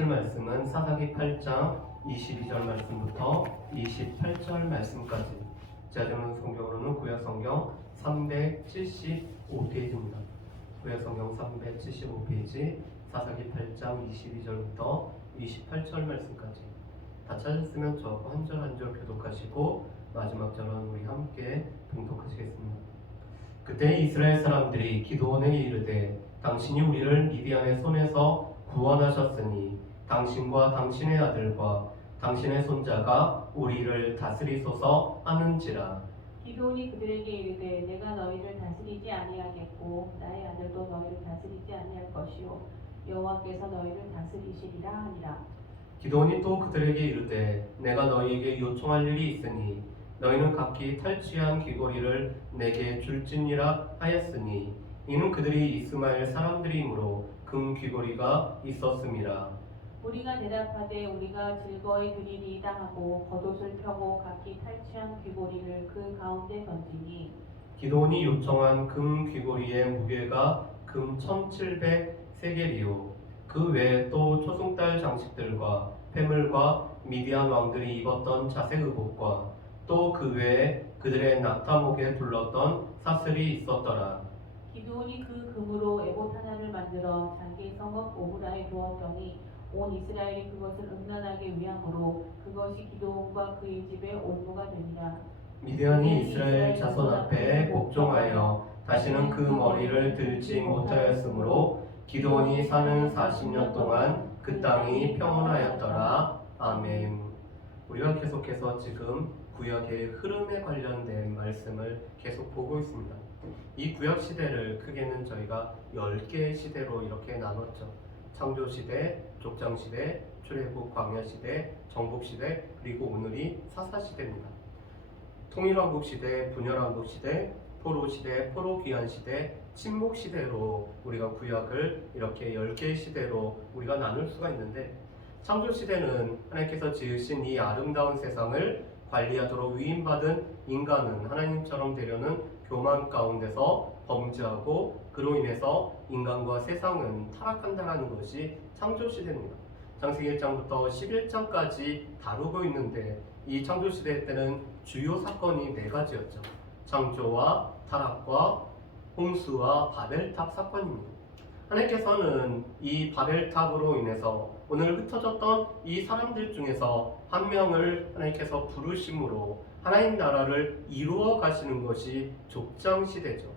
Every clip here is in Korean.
보실 말씀은 사사기 8장 22절 말씀부터 28절 말씀까지. 제가 성경으로는 구약성경 375페이지입니다. 구약성경 375페이지 사사기 8장 22절부터 28절 말씀까지. 다 찾았으면 저하고 한 절 한 절 교독하시고 마지막 절은 우리 함께 봉독하시겠습니다. 그때 이스라엘 사람들이 기드온에게 이르되 당신이 우리를 미디안의 손에서 구원하셨으니 당신과 당신의 아들과 당신의 손자가 우리를 다스리소서 하는지라. 기드온이 그들에게 이르되 내가 너희를 다스리지 아니하겠고 나의 아들도 너희를 다스리지 아니할 것이요 여호와께서 너희를 다스리시리라 하니라. 기드온이 또 그들에게 이르되 내가 너희에게 요청할 일이 있으니 너희는 각기 탈취한 귀고리를 내게 줄지니라 하였으니 이는 그들이 이스마엘 사람들이므로 금 귀고리가 있었음이라. 우리가 대답하되 우리가 즐거이 드리리이다 하고 겉옷을 펴고 각기 탈취한 귀고리를 그 가운데 던지니 기드온이 요청한 금 귀고리의 무게가 금 1700세겔이요 그 외에 또 초승달 장식들과 패물과 미디안 왕들이 입었던 자색 의복과 또 그 외에 그들의 낙타목에 둘렀던 사슬이 있었더라. 기드온이 그 금으로 에봇 하나를 만들어 자기 성읍 오브라에 두었더니 온 이스라엘이 그것을 음란하게 위함으로 그것이 기드온과 그의 집의 올무가 되니라. 미디안이 이스라엘 자손 앞에 복종하여 다시는 그 머리를 들지 못하였으므로 기드온이 사는 40년 동안 그 땅이 평온하였더라. 아멘. 우리가 계속해서 지금 구약의 흐름에 관련된 말씀을 계속 보고 있습니다. 이 구약 시대를 크게는 저희가 10개의 시대로 이렇게 나눴죠. 창조시대, 족장시대, 출애굽 광야시대, 정복시대, 그리고 오늘이 사사시대입니다. 통일왕국시대, 분열왕국시대, 포로시대, 포로귀환시대, 침묵시대로 우리가 구약을 이렇게 10개의 시대로 우리가 나눌 수가 있는데, 창조시대는 하나님께서 지으신 이 아름다운 세상을 관리하도록 위임받은 인간은 하나님처럼 되려는 교만 가운데서 범죄하고 그로 인해서 인간과 세상은 타락한다는 것이 창조시대입니다. 창세기 1장부터 11장까지 다루고 있는데 이 창조시대 때는 주요 사건이 4가지였죠. 창조와 타락과 홍수와 바벨탑 사건입니다. 하나님께서는 이 바벨탑으로 인해서 오늘 흩어졌던 이 사람들 중에서 한 명을 하나님께서 부르심으로 하나님 나라를 이루어 가시는 것이 족장시대죠.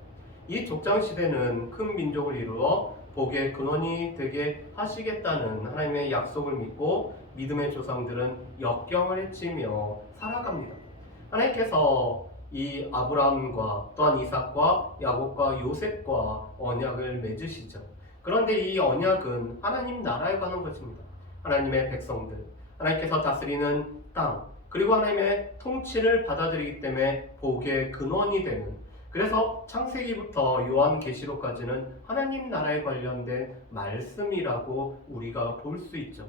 이 족장시대는 큰 민족을 이루어 복의 근원이 되게 하시겠다는 하나님의 약속을 믿고 믿음의 조상들은 역경을 헤치며 살아갑니다. 하나님께서 이 아브라함과 또한 이삭과 야곱과 요셉과 언약을 맺으시죠. 그런데 이 언약은 하나님 나라에 관한 것입니다. 하나님의 백성들, 하나님께서 다스리는 땅, 그리고 하나님의 통치를 받아들이기 때문에 복의 근원이 되는, 그래서 창세기부터 요한계시록까지는 하나님 나라에 관련된 말씀이라고 우리가 볼 수 있죠.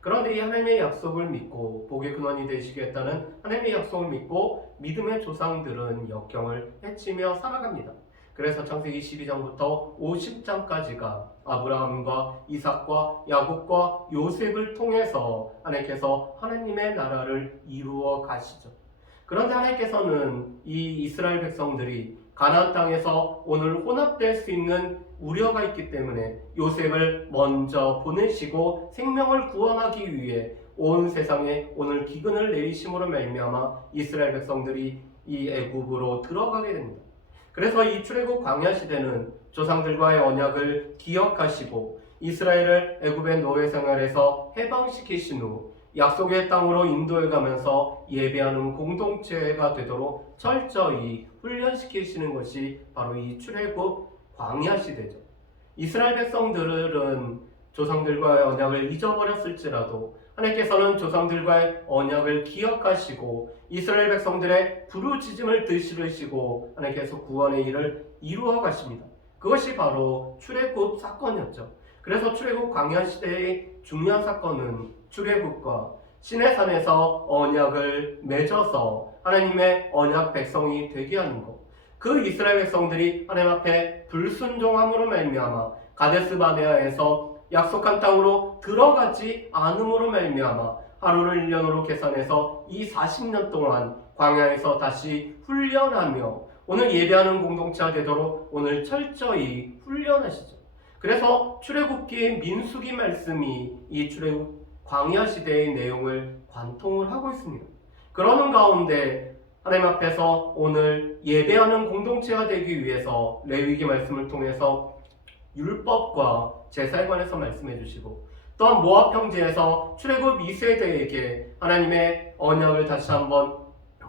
그런데 이 하나님의 약속을 믿고 복의 근원이 되시겠다는 하나님의 약속을 믿고 믿음의 조상들은 역경을 헤치며 살아갑니다. 그래서 창세기 12장부터 50장까지가 아브라함과 이삭과 야곱과 요셉을 통해서 하나님께서 하나님의 나라를 이루어 가시죠. 그런데 하나님께서는 이 이스라엘 백성들이 가나안 땅에서 오늘 혼합될 수 있는 우려가 있기 때문에 요셉을 먼저 보내시고 생명을 구원하기 위해 온 세상에 오늘 기근을 내리심으로 말미암아 이스라엘 백성들이 이 애굽으로 들어가게 됩니다. 그래서 이 출애굽 광야 시대는 조상들과의 언약을 기억하시고 이스라엘을 애굽의 노예 생활에서 해방시키신 후 약속의 땅으로 인도해 가면서 예배하는 공동체가 되도록 철저히 훈련시키시는 것이 바로 이 출애굽 광야 시대죠. 이스라엘 백성들은 조상들과의 언약을 잊어버렸을지라도 하나님께서는 조상들과의 언약을 기억하시고 이스라엘 백성들의 부르짖음을 들으시고 하나님께서 구원의 일을 이루어 가십니다. 그것이 바로 출애굽 사건이었죠. 그래서 출애굽 광야 시대의 중요한 사건은 출애굽과 시내산에서 언약을 맺어서 하나님의 언약 백성이 되게 하는 것. 그 이스라엘 백성들이 하나님 앞에 불순종함으로 말미암아 가데스 바네아에서 약속한 땅으로 들어가지 않음으로 말미암아 하루를 1년으로 계산해서 이 40년 동안 광야에서 다시 훈련하며 오늘 예배하는 공동체가 되도록 오늘 철저히 훈련하시죠. 그래서 출애굽기 민수기 말씀이 이 출애굽 광야 시대의 내용을 관통을 하고 있습니다. 그러는 가운데 하나님 앞에서 오늘 예배하는 공동체가 되기 위해서 레위기 말씀을 통해서 율법과 제사에 관해서 말씀해 주시고 또한 모압 형제에서 출애굽 2세대에게 하나님의 언약을 다시 한번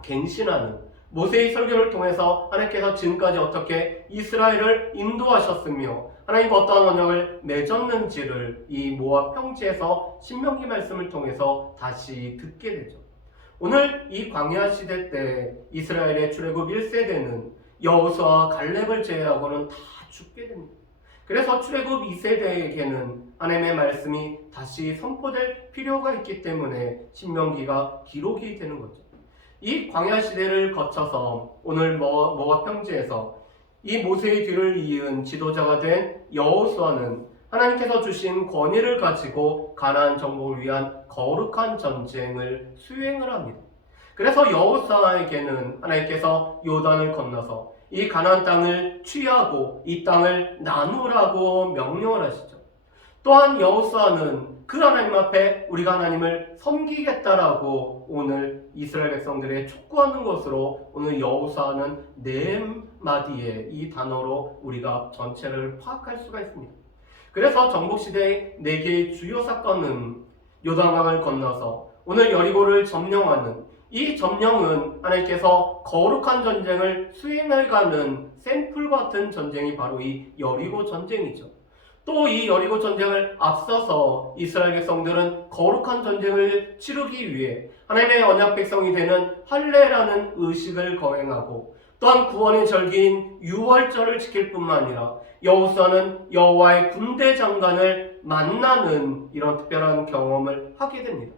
갱신하는 모세의 설교를 통해서 하나님께서 지금까지 어떻게 이스라엘을 인도하셨으며 하나님과 어떠한 언약을 맺었는지를 이 모압 형제에서 신명기 말씀을 통해서 다시 듣게 되죠. 오늘 이 광야 시대 때 이스라엘의 출애굽 1세대는 여호수아와 갈렙을 제외하고는 다 죽게 됩니다. 그래서 출애굽 2세대에게는 하나님의 말씀이 다시 선포될 필요가 있기 때문에 신명기가 기록이 되는 거죠. 이 광야 시대를 거쳐서 오늘 모압 형제에서 이 모세의 뒤를 이은 지도자가 된 여호수아는 하나님께서 주신 권위를 가지고 가나안 정복을 위한 거룩한 전쟁을 수행을 합니다. 그래서 여호수아에게는 하나님께서 요단을 건너서 이 가나안 땅을 취하고 이 땅을 나누라고 명령을 하시죠. 또한 여호수아는 그 하나님 앞에 우리가 하나님을 섬기겠다라고 오늘 이스라엘 백성들의 촉구하는 것으로 오늘 여호수아는 4마디의 이 단어로 우리가 전체를 파악할 수가 있습니다. 그래서 정복시대의 4개의 주요 사건은 요단강을 건너서 오늘 여리고를 점령하는 이 점령은 하나님께서 거룩한 전쟁을 수행해가는 샘플 같은 전쟁이 바로 이 여리고 전쟁이죠. 또 이 여리고 전쟁을 앞서서 이스라엘 백성들은 거룩한 전쟁을 치르기 위해 하나님의 언약 백성이 되는 할례라는 의식을 거행하고 또한 구원의 절기인 유월절을 지킬 뿐만 아니라 여호수아는 여호와의 군대 장관을 만나는 이런 특별한 경험을 하게 됩니다.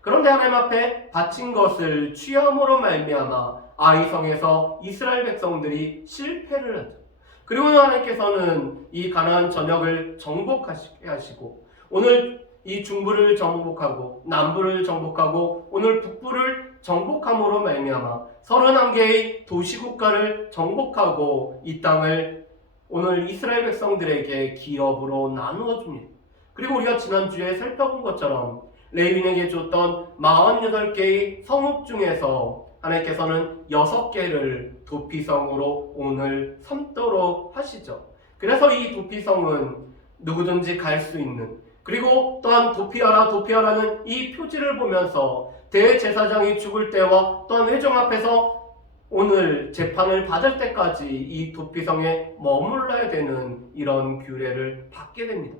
그런데 하나님 앞에 바친 것을 취함으로 말미암아 아이성에서 이스라엘 백성들이 실패를 하죠. 그리고 하나님께서는 이 가나안 전역을 정복하시게 하시고 오늘 이 중부를 정복하고 남부를 정복하고 오늘 북부를 정복함으로 말미암아 31개의 도시국가를 정복하고 이 땅을 오늘 이스라엘 백성들에게 기업으로 나누어 줍니다. 그리고 우리가 지난주에 살펴본 것처럼 레위인에게 줬던 48개의 성읍 중에서 하나님께서는 6개를 도피성으로 오늘 삼도록 하시죠. 그래서 이 도피성은 누구든지 갈 수 있는, 그리고 또한 도피하라는 이 표지를 보면서 대제사장이 죽을 때와 또한 회중 앞에서 오늘 재판을 받을 때까지 이 도피성에 머물러야 되는 이런 규례를 받게 됩니다.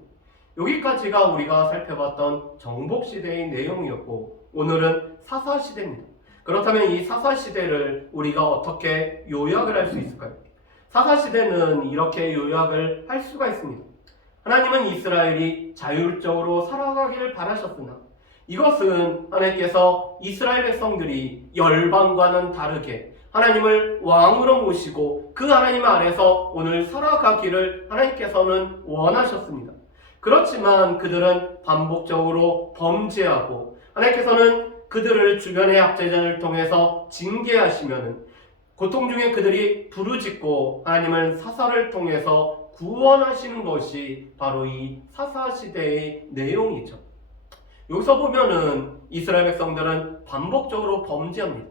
여기까지가 우리가 살펴봤던 정복시대의 내용이었고 오늘은 사사시대입니다. 그렇다면 이 사사시대를 우리가 어떻게 요약을 할 수 있을까요? 사사시대는 이렇게 요약을 할 수가 있습니다. 하나님은 이스라엘이 자율적으로 살아가기를 바라셨으나 이것은 하나님께서 이스라엘 백성들이 열방과는 다르게 하나님을 왕으로 모시고 그 하나님 아래서 오늘 살아가기를 하나님께서는 원하셨습니다. 그렇지만 그들은 반복적으로 범죄하고 하나님께서는 그들을 주변의 압제자를 통해서 징계하시면은 고통 중에 그들이 부르짖고 하나님은 사사를 통해서 구원하시는 것이 바로 이 사사시대의 내용이죠. 여기서 보면은 이스라엘 백성들은 반복적으로 범죄합니다.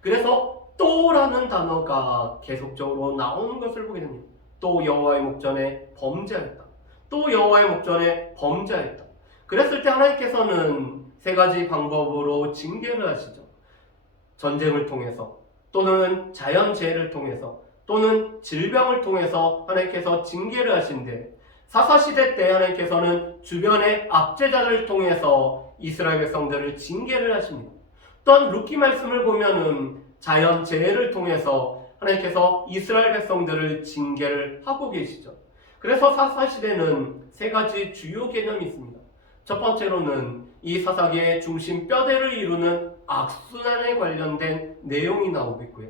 그래서 또라는 단어가 계속적으로 나오는 것을 보게 됩니다. 또 여호와의 목전에 범죄하였다. 또 여호와의 목전에 범죄하였다. 그랬을 때 하나님께서는 3가지 방법으로 징계를 하시죠. 전쟁을 통해서 또는 자연재해를 통해서 또는 질병을 통해서 하나님께서 징계를 하신데 사사시대 때 하나님께서는 주변의 압제자를 통해서 이스라엘 백성들을 징계를 하십니다. 또한 룻기 말씀을 보면은 자연재해를 통해서 하나님께서 이스라엘 백성들을 징계를 하고 계시죠. 그래서 사사시대는 3가지 주요 개념이 있습니다. 첫 번째로는 이 사사기의 중심 뼈대를 이루는 악순환에 관련된 내용이 나오고 있고요.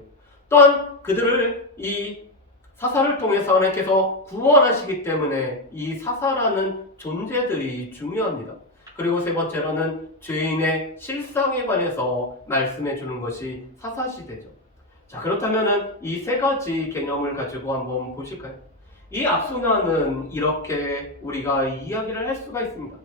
또한 그들을 이 사사를 통해서 하나님께서 구원하시기 때문에 이 사사라는 존재들이 중요합니다. 그리고 세 번째로는 죄인의 실상에 관해서 말씀해 주는 것이 사사시대죠. 자, 그렇다면 이 세 가지 개념을 가지고 한번 보실까요? 이 악순환은 이렇게 우리가 이야기를 할 수가 있습니다.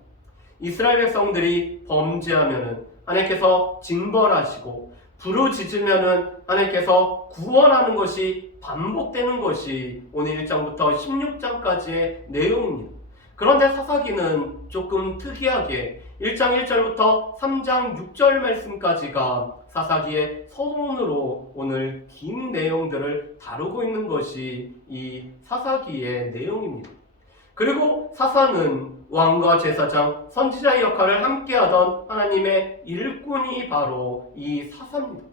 이스라엘 백성들이 범죄하면은 하나님께서 징벌하시고, 부르짖으면은 하나님께서 구원하는 것이 반복되는 것이 오늘 1장부터 16장까지의 내용입니다. 그런데 사사기는 조금 특이하게 1장 1절부터 3장 6절 말씀까지가 사사기의 서론으로 오늘 긴 내용들을 다루고 있는 것이 이 사사기의 내용입니다. 그리고 사사는 왕과 제사장, 선지자의 역할을 함께하던 하나님의 일꾼이 바로 이 사사입니다.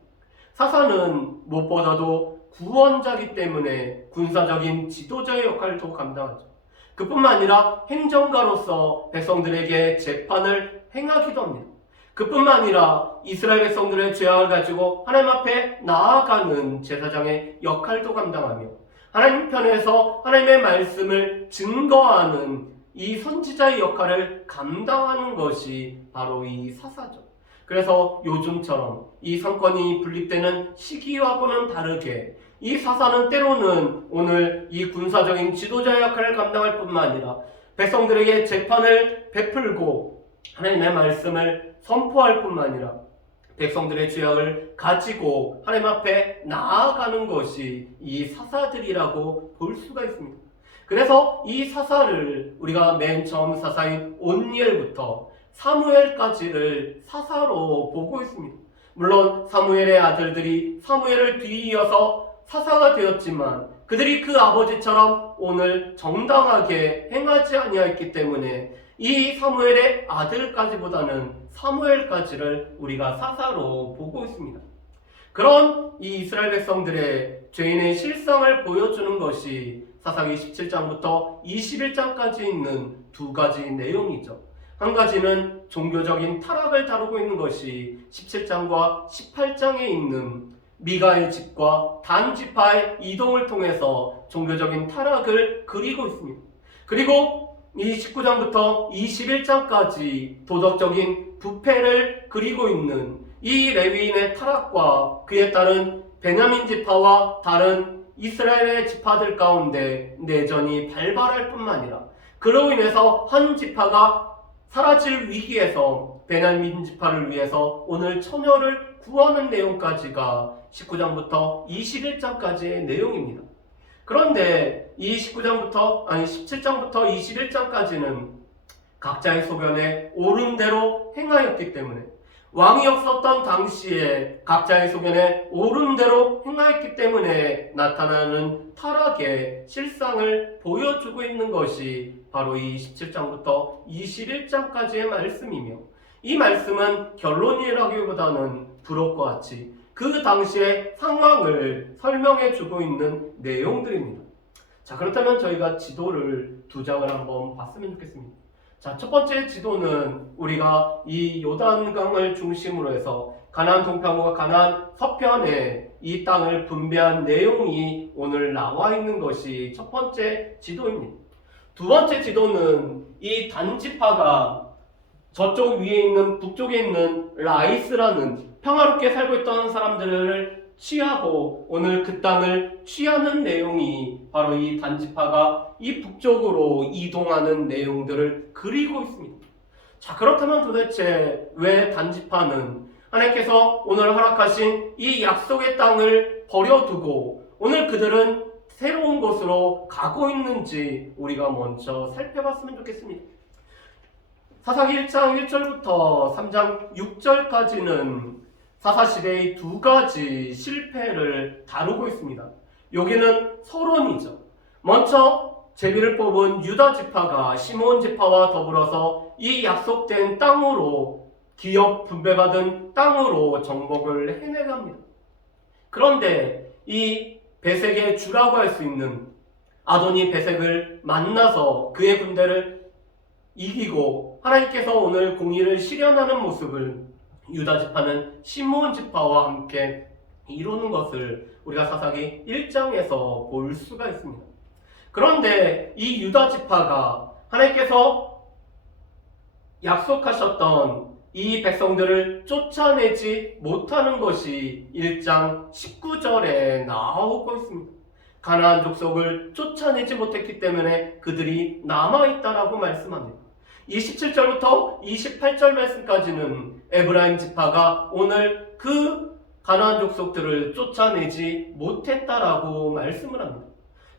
사사는 무엇보다도 구원자이기 때문에 군사적인 지도자의 역할도 감당하죠. 그뿐만 아니라 행정가로서 백성들에게 재판을 행하기도 합니다. 그뿐만 아니라 이스라엘 백성들의 죄악을 가지고 하나님 앞에 나아가는 제사장의 역할도 감당하며, 하나님 편에서 하나님의 말씀을 증거하는 이 선지자의 역할을 감당하는 것이 바로 이 사사죠. 그래서 요즘처럼 이 상권이 분립되는 시기와는 다르게 이 사사는 때로는 오늘 이 군사적인 지도자의 역할을 감당할 뿐만 아니라 백성들에게 재판을 베풀고 하나님의 말씀을 선포할 뿐만 아니라 백성들의 죄악을 가지고 하나님 앞에 나아가는 것이 이 사사들이라고 볼 수가 있습니다. 그래서 이 사사를 우리가 맨 처음 사사인 온니엘부터 사무엘까지를 사사로 보고 있습니다. 물론 사무엘의 아들들이 사무엘을 뒤이어서 사사가 되었지만 그들이 그 아버지처럼 오늘 정당하게 행하지 아니하였기 때문에 이 사무엘의 아들까지보다는 사무엘까지를 우리가 사사로 보고 있습니다. 그런 이 이스라엘 백성들의 죄인의 실상을 보여주는 것이 사사기 17장부터 21장까지 있는 두 가지 내용이죠. 한 가지는 종교적인 타락을 다루고 있는 것이 17장과 18장에 있는 미가의 집과 단 지파의 이동을 통해서 종교적인 타락을 그리고 있습니다. 그리고 이 19장부터 21장까지 도덕적인 부패를 그리고 있는 이 레위인의 타락과 그에 따른 베냐민 지파와 다른 이스라엘의 지파들 가운데 내전이 발발할 뿐만 아니라 그로 인해서 한 지파가 사라질 위기에서 베냐민 지파를 위해서 오늘 처녀를 구하는 내용까지가 19장부터 21장까지의 내용입니다. 그런데 이 17장부터 21장까지는 각자의 소견에 옳은 대로 행하였기 때문에, 왕이 없었던 당시에 각자의 소견에 옳은 대로 행하였기 때문에 나타나는 타락의 실상을 보여주고 있는 것이 바로 이 17장부터 21장까지의 말씀이며, 이 말씀은 결론이라기보다는 부록과 같이 그 당시의 상황을 설명해 주고 있는 내용들입니다. 자, 그렇다면 저희가 지도를 두 장을 한번 봤으면 좋겠습니다. 자, 첫 번째 지도는 우리가 이 요단강을 중심으로 해서 가나안 동편과 가나안 서편에 이 땅을 분배한 내용이 오늘 나와 있는 것이 첫 번째 지도입니다. 두 번째 지도는 이 단지파가 저쪽 위에 있는 북쪽에 있는 라이스라는 평화롭게 살고 있던 사람들을 취하고 오늘 그 땅을 취하는 내용이 바로 이 단지파가 이 북쪽으로 이동하는 내용들을 그리고 있습니다. 자, 그렇다면 도대체 왜 단지파는 하나님께서 오늘 허락하신 이 약속의 땅을 버려두고 오늘 그들은 새로운 곳으로 가고 있는지 우리가 먼저 살펴봤으면 좋겠습니다. 사사기 1장 1절부터 3장 6절까지는 사사시대의 두 가지 실패를 다루고 있습니다. 여기는 서론이죠. 먼저 제비를 뽑은 유다 지파가 시므온 지파와 더불어서 이 약속된 땅으로, 기업 분배받은 땅으로 정복을 해내갑니다. 그런데 이 베색의 주라고 할 수 있는 아도니 베색을 만나서 그의 군대를 이기고 하나님께서 오늘 공의를 실현하는 모습을 유다 지파는 시므온 지파와 함께 이루는 것을 우리가 사사기 1장에서 볼 수가 있습니다. 그런데 이 유다 지파가 하나님께서 약속하셨던 이 백성들을 쫓아내지 못하는 것이 1장 19절에 나오고 있습니다. 가나안 족속을 쫓아내지 못했기 때문에 그들이 남아있다라고 말씀합니다. 27절부터 28절 말씀까지는 에브라임 지파가 오늘 그 가나안 족속들을 쫓아내지 못했다라고 말씀을 합니다.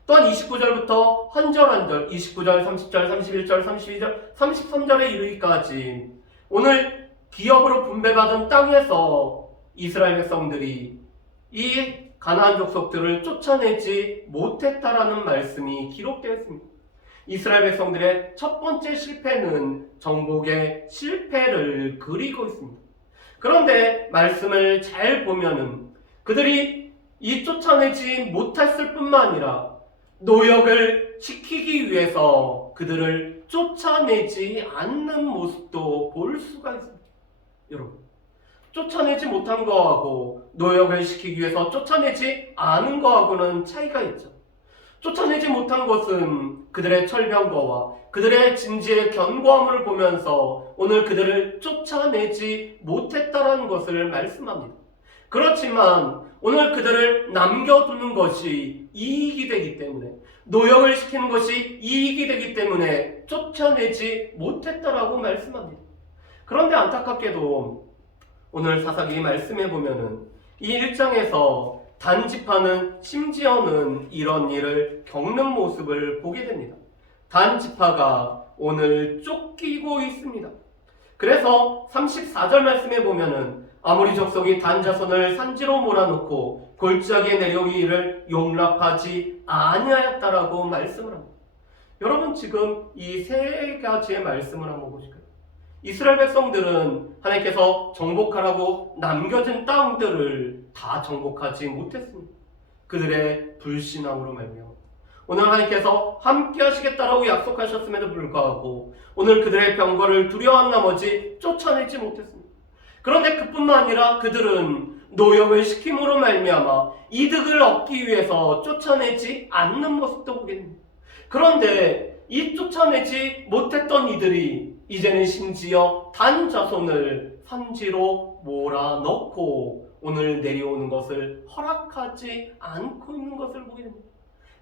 또한 29절부터 한 절 한 절, 29절, 30절, 31절, 32절, 33절에 이르기까지 오늘 기업으로 분배받은 땅에서 이스라엘 백성들이 이 가나안 족속들을 쫓아내지 못했다라는 말씀이 기록되어 있습니다. 이스라엘 백성들의 첫 번째 실패는 정복의 실패를 그리고 있습니다. 그런데 말씀을 잘 보면은 그들이 이 쫓아내지 못했을 뿐만 아니라 노역을 시키기 위해서 그들을 쫓아내지 않는 모습도 볼 수가 있습니다. 여러분, 쫓아내지 못한 거하고 노역을 시키기 위해서 쫓아내지 않은 거하고는 차이가 있죠. 쫓아내지 못한 것은 그들의 철병거와 그들의 진지의 견고함을 보면서 오늘 그들을 쫓아내지 못했다라는 것을 말씀합니다. 그렇지만 오늘 그들을 남겨두는 것이 이익이 되기 때문에, 노역을 시키는 것이 이익이 되기 때문에 쫓아내지 못했다라고 말씀합니다. 그런데 안타깝게도 오늘 사사기 말씀해 보면은 이 1장에서 단지파는 심지어는 이런 일을 겪는 모습을 보게 됩니다. 단지파가 오늘 쫓기고 있습니다. 그래서 34절 말씀에 보면은 아모리 족속이 단 자손을 산지로 몰아넣고 골짜기에 내려오기를 용납하지 아니하였다라고 말씀을 합니다. 여러분, 지금 이 세 가지의 말씀을 한번 보실까요? 이스라엘 백성들은 하나님께서 정복하라고 남겨진 땅들을 다 정복하지 못했습니다. 그들의 불신앙으로 말미암아 오늘 하나님께서 함께 하시겠다라고 약속하셨음에도 불구하고 오늘 그들의 병거를 두려워한 나머지 쫓아내지 못했습니다. 그런데 그뿐만 아니라 그들은 노역을 시킴으로 말미암아 이득을 얻기 위해서 쫓아내지 않는 모습도 보게 됩니다. 그런데 이 쫓아내지 못했던 이들이 이제는 심지어 단 자손을 산지로 몰아넣고 오늘 내려오는 것을 허락하지 않고 있는 것을 보게 됩니다.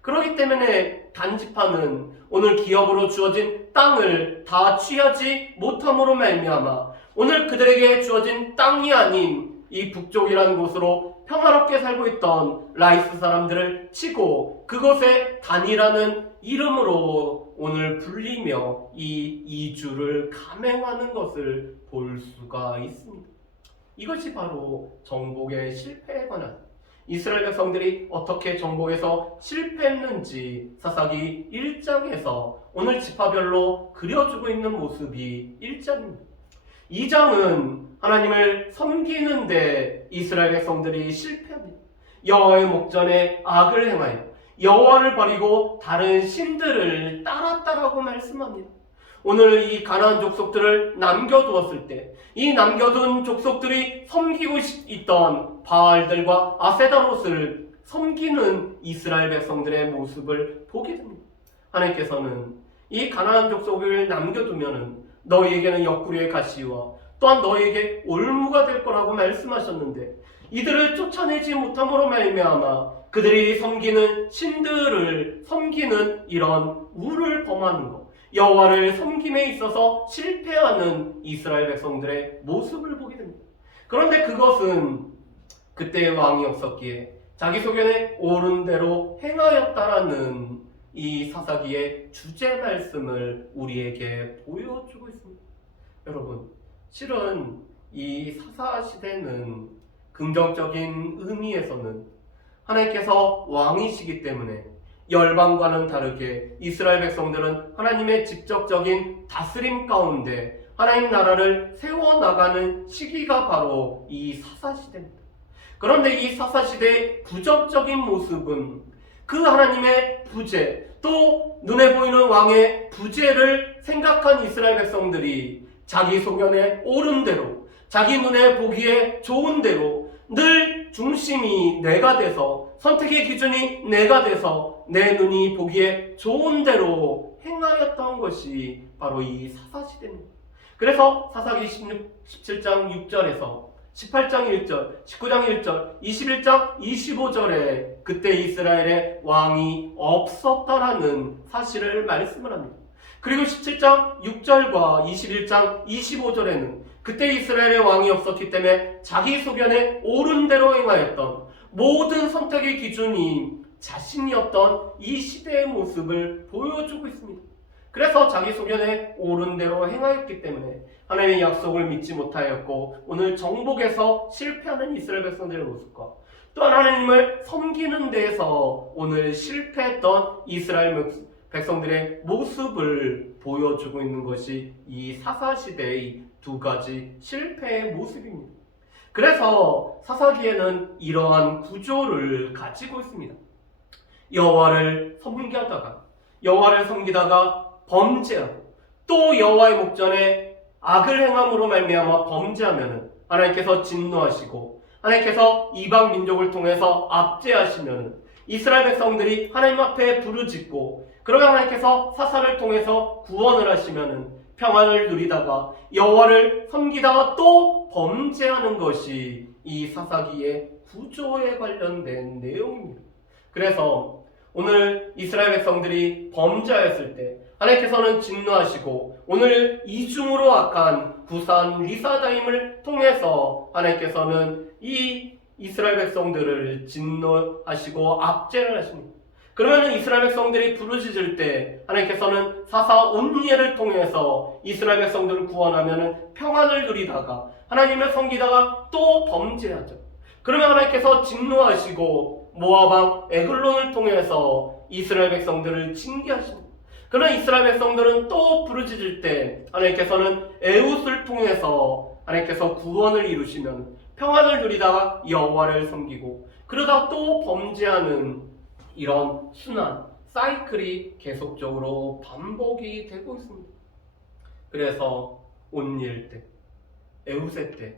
그렇기 때문에 단지파는 오늘 기업으로 주어진 땅을 다 취하지 못함으로 말미암아 오늘 그들에게 주어진 땅이 아닌 이 북쪽이라는 곳으로 평화롭게 살고 있던 라이스 사람들을 치고 그곳에 단이라는 이름으로 오늘 불리며 이 이주를 감행하는 것을 볼 수가 있습니다. 이것이 바로 정복의 실패에 관한, 이스라엘 백성들이 어떻게 정복에서 실패했는지 사사기 1장에서 오늘 지파별로 그려주고 있는 모습이 1장입니다. 2장은 하나님을 섬기는데 이스라엘 백성들이 실패합니다. 여호와의 목전에 악을 행하여 여호와를 버리고 다른 신들을 따랐다라고 말씀합니다. 오늘 이 가나안 족속들을 남겨두었을 때 이 남겨둔 족속들이 섬기고 있던 바알들과 아세다롯을 섬기는 이스라엘 백성들의 모습을 보게 됩니다. 하나님께서는 이 가나안 족속을 남겨두면은 너희에게는 옆구리의 가시와 또한 너희에게 올무가 될 거라고 말씀하셨는데 이들을 쫓아내지 못함으로 말미암아 그들이 섬기는 신들을 섬기는 이런 우를 범하는 것, 여호와를 섬김에 있어서 실패하는 이스라엘 백성들의 모습을 보게 됩니다. 그런데 그것은 그때의 왕이 없었기에 자기 소견에 옳은 대로 행하였다라는 이 사사기의 주제 말씀을 우리에게 보여주고 있습니다. 여러분, 실은 이 사사시대는 긍정적인 의미에서는 하나님께서 왕이시기 때문에 열방과는 다르게 이스라엘 백성들은 하나님의 직접적인 다스림 가운데 하나님 나라를 세워나가는 시기가 바로 이 사사시대입니다. 그런데 이 사사시대의 부정적인 모습은 그 하나님의 부재, 또 눈에 보이는 왕의 부재를 생각한 이스라엘 백성들이 자기 소견에 옳은 대로, 자기 눈에 보기에 좋은 대로 늘 중심이 내가 돼서 선택의 기준이 내가 돼서 내 눈이 보기에 좋은 대로 행하였던 것이 바로 이 사사시대입니다. 그래서 사사기 17장 6절에서 18장 1절, 19장 1절, 21장 25절에 그때 이스라엘에 왕이 없었다라는 사실을 말씀을 합니다. 그리고 17장 6절과 21장 25절에는 그때 이스라엘에 왕이 없었기 때문에 자기 소견에 옳은 대로 행하였던 모든 선택의 기준이 자신이었던 이 시대의 모습을 보여주고 있습니다. 그래서 자기 소견에 옳은 대로 행하였기 때문에 하나님의 약속을 믿지 못하였고 오늘 정복에서 실패하는 이스라엘 백성들의 모습과 또한 하나님을 섬기는 데에서 오늘 실패했던 이스라엘 백성들의 모습을 보여주고 있는 것이 이 사사시대의 두 가지 실패의 모습입니다. 그래서 사사기에는 이러한 구조를 가지고 있습니다. 여호와를 섬기다가 범죄하고 또 여호와의 목전에 악을 행함으로 말미암아 범죄하면은 하나님께서 진노하시고 하나님께서 이방 민족을 통해서 압제하시면은 이스라엘 백성들이 하나님 앞에 부르짖고 그러면 하나님께서 사사를 통해서 구원을 하시면은 평안을 누리다가 여호와를 섬기다가 또 범죄하는 것이 이 사사기의 구조에 관련된 내용입니다. 그래서 오늘 이스라엘 백성들이 범죄하였을 때 하나님께서는 진노하시고 오늘 이중으로 악한 부산 리사다임을 통해서 하나님께서는 이 이스라엘 백성들을 진노하시고 압제를 하십니다. 그러면 이스라엘 백성들이 부르짖을 때 하나님께서는 사사 온니엘을 통해서 이스라엘 백성들을 구원하면 평안을 누리다가 하나님을 섬기다가 또 범죄하죠. 그러면 하나님께서 진노하시고 모압 에글론을 통해서 이스라엘 백성들을 징계하십니다. 그러나 이스라엘 백성들은 또 부르짖을 때 하나님께서는 에훗을 통해서 하나님께서 구원을 이루시면 평안을 누리다가 여호와를 섬기고 그러다 또 범죄하는 이런 순환, 사이클이 계속적으로 반복이 되고 있습니다. 그래서 온니엘 때, 에훗의 때,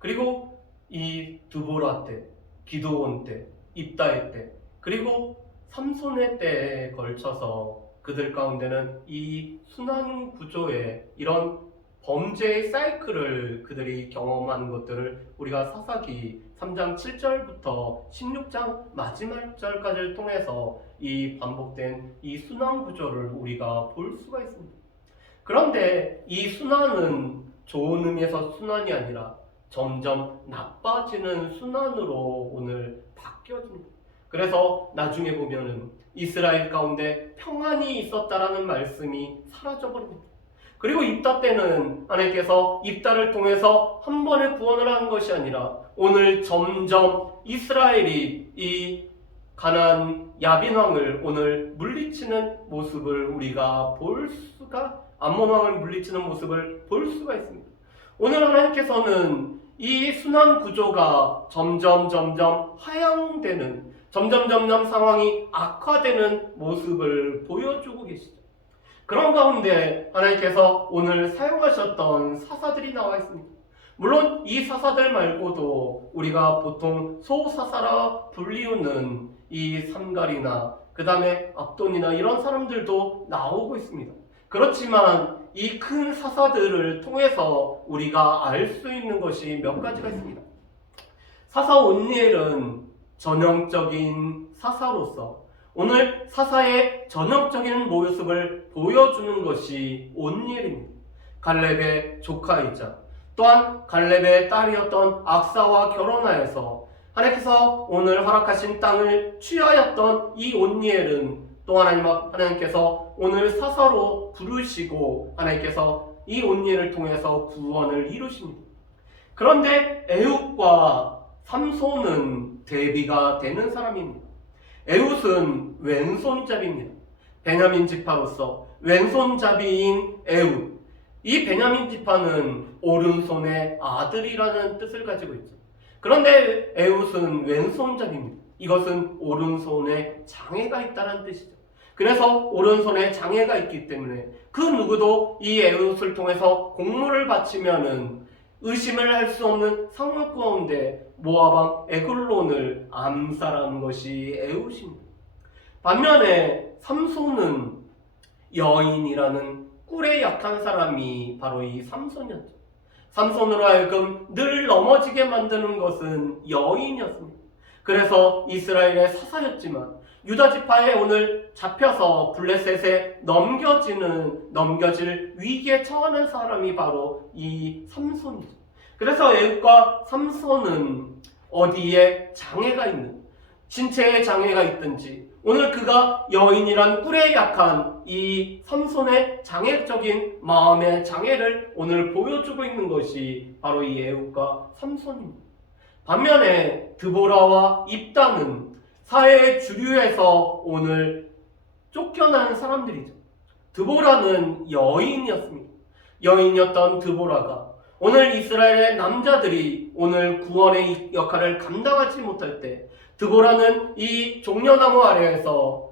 그리고 이 드보라 때, 기드온 때, 입다의 때, 그리고 삼손의 때에 걸쳐서 그들 가운데는 이 순환 구조의 이런 범죄의 사이클을 그들이 경험하는 것들을 우리가 사사기 3장 7절부터 16장 마지막 절까지를 통해서 이 반복된 이 순환 구조를 우리가 볼 수가 있습니다. 그런데 이 순환은 좋은 의미에서 순환이 아니라 점점 나빠지는 순환으로 오늘 바뀌어집니다. 그래서 나중에 보면은 이스라엘 가운데 평안이 있었다라는 말씀이 사라져버립니다. 그리고 입다 때는 하나님께서 입다를 통해서 한 번에 구원을 한 것이 아니라 오늘 점점 이스라엘이 이 가나안 야빈 왕을 오늘 물리치는 모습을 우리가 암몬 왕을 물리치는 모습을 볼 수가 있습니다. 오늘 하나님께서는 이 순환 구조가 점점 하향되는 점점 상황이 악화되는 모습을 보여주고 계시죠. 그런 가운데 하나님께서 오늘 사용하셨던 사사들이 나와 있습니다. 물론 이 사사들 말고도 우리가 보통 소사사라 불리우는 이 삼갈이나 그 다음에 압돈이나 이런 사람들도 나오고 있습니다. 그렇지만 이 큰 사사들을 통해서 우리가 알 수 있는 것이 몇 가지가 있습니다. 사사 온니엘은 전형적인 사사로서 오늘 사사의 전형적인 모습을 보여주는 것이 온니엘입니다. 갈렙의 조카이자 또한 갈렙의 딸이었던 악사와 결혼하여서 하나님께서 오늘 허락하신 땅을 취하였던 이 온니엘은 또 하나님께서 오늘 사사로 부르시고 하나님께서 이 온니엘을 통해서 구원을 이루십니다. 그런데 에훗과 삼손은 대비가 되는 사람입니다. 에훗은 왼손잡이입니다. 베냐민 지파로서 왼손잡이인 에훗. 이 베냐민 지파는 오른손의 아들이라는 뜻을 가지고 있죠. 그런데 에훗은 왼손잡이입니다. 이것은 오른손에 장애가 있다는 뜻이죠. 그래서 오른손에 장애가 있기 때문에 그 누구도 이 에훗을 통해서 공물을 바치면은 의심을 할 수 없는 상황 가운데 모압왕 에글론을 암살한 것이 에훗입니다. 반면에 삼손은 여인이라는 꿀에 약한 사람이 바로 이 삼손이었죠. 삼손으로 하여금 늘 넘어지게 만드는 것은 여인이었습니다. 그래서 이스라엘의 사사였지만 유다 지파에 오늘 잡혀서 블레셋에 넘겨질 위기에 처하는 사람이 바로 이 삼손이죠. 그래서 에훗과 삼손은 어디에 장애가 있는, 신체에 장애가 있든지 오늘 그가 여인이란 꿀에 약한 이 삼손의 장애적인 마음의 장애를 오늘 보여주고 있는 것이 바로 이 에훗과 삼손입니다. 반면에 드보라와 입다는 사회의 주류에서 오늘 쫓겨난 사람들이죠. 드보라는 여인이었습니다. 여인이었던 드보라가 오늘 이스라엘의 남자들이 오늘 구원의 역할을 감당하지 못할 때 드보라는 이 종려나무 아래에서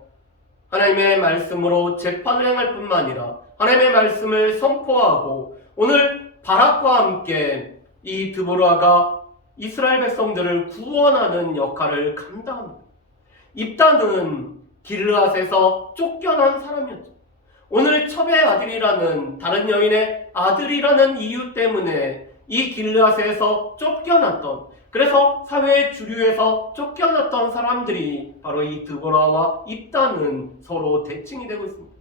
하나님의 말씀으로 재판을 행할 뿐만 아니라 하나님의 말씀을 선포하고 오늘 바락과 함께 이 드보라가 이스라엘 백성들을 구원하는 역할을 감당합니다. 입다는 길르앗에서 쫓겨난 사람이었죠. 오늘 첩의 아들이라는 다른 여인의 아들이라는 이유 때문에 이 길르앗에서 쫓겨났던, 그래서 사회의 주류에서 쫓겨났던 사람들이 바로 이 드보라와 입다는 서로 대칭이 되고 있습니다.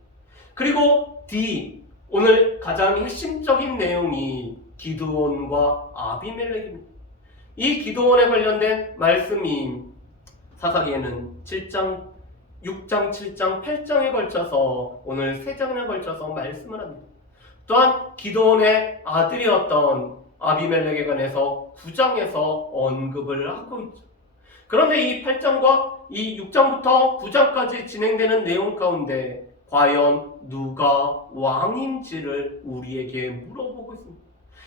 그리고 D, 오늘 가장 핵심적인 내용이 기드온과 아비멜렉입니다. 이 기드온에 관련된 말씀이 사사기에는 6장, 7장, 8장에 걸쳐서 오늘 3장에 걸쳐서 말씀을 합니다. 또한 기드온의 아들이었던 아비멜렉에 관해서 9장에서 언급을 하고 있죠. 그런데 이 8장과 이 6장부터 9장까지 진행되는 내용 가운데 과연 누가 왕인지를 우리에게 물어보고 있습니다.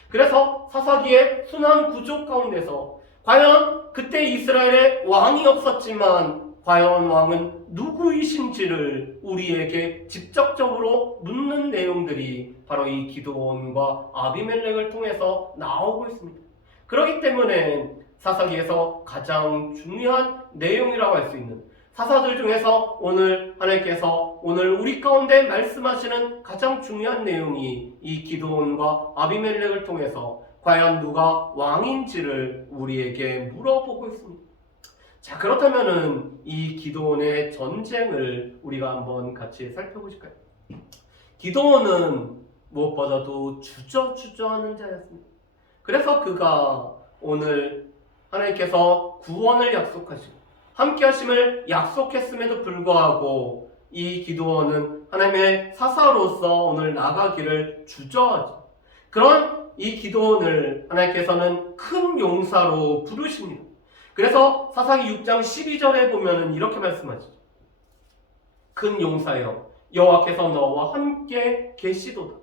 그래서 사사기의 순환 구조 가운데서 과연 그때 이스라엘에 왕이 없었지만 과연 왕은 누구이신지를 우리에게 직접적으로 묻는 내용들이 바로 이 기드온과 아비멜렉을 통해서 나오고 있습니다. 그렇기 때문에 사사기에서 가장 중요한 내용이라고 할 수 있는, 사사들 중에서 오늘 하나님께서 오늘 우리 가운데 말씀하시는 가장 중요한 내용이 이 기드온과 아비멜렉을 통해서 과연 누가 왕인지를 우리에게 물어보고 있습니다. 자, 그렇다면은 이 기드온의 전쟁을 우리가 한번 같이 살펴보실까요? 기드온은 무엇보다도 주저하는 자였습니다. 그래서 그가 오늘 하나님께서 구원을 약속하시고 함께 하심을 약속했음에도 불구하고 이 기드온은 하나님의 사사로서 오늘 나가기를 주저하죠. 그런 이 기드온을 하나님께서는 큰 용사로 부르십니다. 그래서 사사기 6장 12절에 보면은 이렇게 말씀하시죠. 큰 용사여, 여호와께서 너와 함께 계시도다.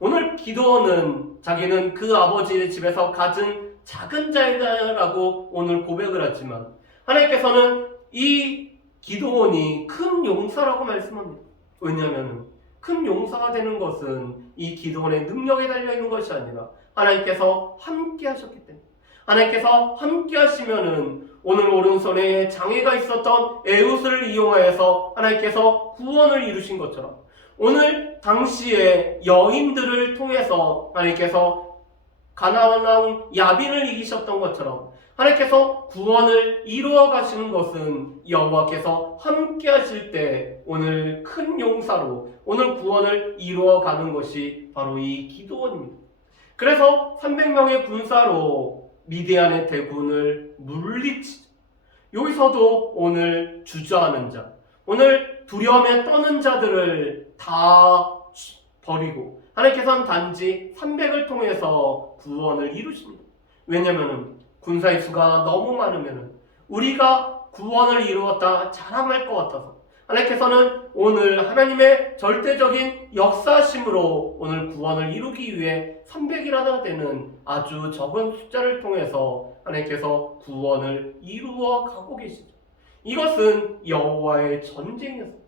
오늘 기드온은 자기는 그 아버지의 집에서 가진 작은 자이다라고 오늘 고백을 하지만 하나님께서는 이 기드온이 큰 용사라고 말씀합니다. 왜냐하면 큰 용사가 되는 것은 이 기드온의 능력에 달려있는 것이 아니라 하나님께서 함께 하셨기 때문에, 하나님께서 함께 하시면은 오늘 오른손에 장애가 있었던 에훗을 이용하여서 하나님께서 구원을 이루신 것처럼 오늘 당시에 여인들을 통해서 하나님께서 가나안 왕 야빈을 이기셨던 것처럼 하나님께서 구원을 이루어 가시는 것은 여호와께서 함께 하실 때 오늘 큰 용사로 오늘 구원을 이루어 가는 것이 바로 이 기드온입니다. 그래서 300명의 군사로 미디안의 대군을 물리치죠. 여기서도 오늘 주저하는 자, 오늘 두려움에 떠는 자들을 다 버리고 하나님께서는 단지 300을 통해서 구원을 이루십니다. 왜냐하면 군사의 수가 너무 많으면 우리가 구원을 이루었다 자랑할 것 같아서 하나님께서는 오늘 하나님의 절대적인 역사심으로 오늘 구원을 이루기 위해 300이라도 되는 아주 적은 숫자를 통해서 하나님께서 구원을 이루어 가고 계시죠. 이것은 여호와의 전쟁이었습니다.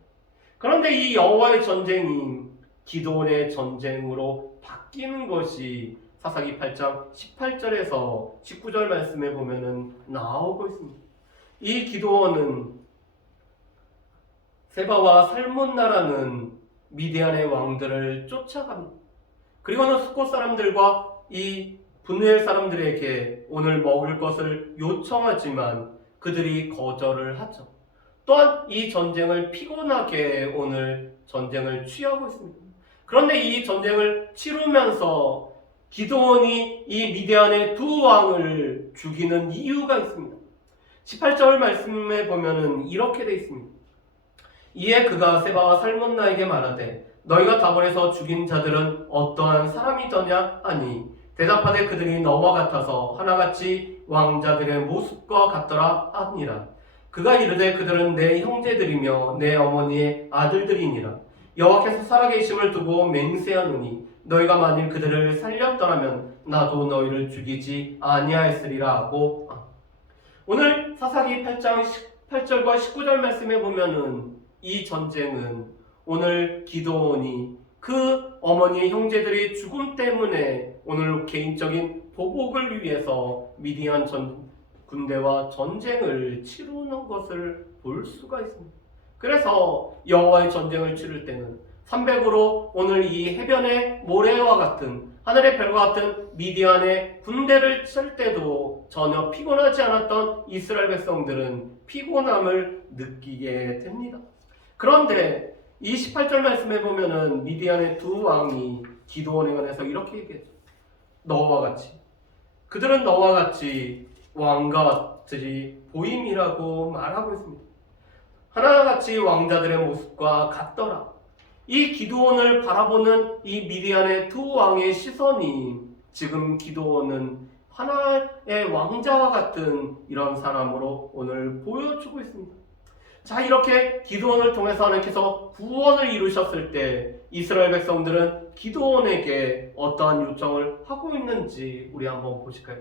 그런데 이 여호와의 전쟁이 기드온의 전쟁으로 바뀌는 것이 사사기 8장 18절에서 19절 말씀에 보면은 나오고 있습니다. 이 기드온은 세바와 살문나라는 미디안의 왕들을 쫓아갑니다. 그리고는 숫곳 사람들과 이 분우엘 사람들에게 오늘 먹을 것을 요청하지만 그들이 거절을 하죠. 또한 이 전쟁을 피곤하게 오늘 전쟁을 취하고 있습니다. 그런데 이 전쟁을 치르면서 기드온이 이 미디안의 두 왕을 죽이는 이유가 있습니다. 18절 말씀에 보면은 이렇게 되어 있습니다. 이에 그가 세바와 살문나에게 말하되 너희가 다볼에서 죽인 자들은 어떠한 사람이더냐 하니 대답하되 그들이 너와 같아서 하나같이 왕자들의 모습과 같더라 하니라. 그가 이르되 그들은 내 형제들이며 내 어머니의 아들들이니라. 여호와께서 살아계심을 두고 맹세하노니 너희가 만일 그들을 살렸더라면 나도 너희를 죽이지 아니하였으리라 하고. 오늘 사사기 8장 18절과 19절 말씀에 보면은 이 전쟁은 오늘 기드온이 그 어머니의 형제들의 죽음 때문에 오늘 개인적인 보복을 위해서 미디안 군대와 전쟁을 치르는 것을 볼 수가 있습니다. 그래서 여호와의 전쟁을 치를 때는 300으로 오늘 이 해변의 모래와 같은 하늘의 별과 같은 미디안의 군대를 칠 때도 전혀 피곤하지 않았던 이스라엘 백성들은 피곤함을 느끼게 됩니다. 그런데 이 18절 말씀에 보면은 미디안의 두 왕이 기드온에 관해서 이렇게 얘기했죠. 너와 같이. 그들은 너와 같이 왕과 같이 보임이라고 말하고 있습니다. 하나같이 왕자들의 모습과 같더라. 이 기드온을 바라보는 이 미디안의 두 왕의 시선이 지금 기드온은 하나의 왕자와 같은 이런 사람으로 오늘 보여주고 있습니다. 자, 이렇게 기드온을 통해서 하나님께서 구원을 이루셨을 때 이스라엘 백성들은 기드온에게 어떠한 요청을 하고 있는지 우리 한번 보실까요?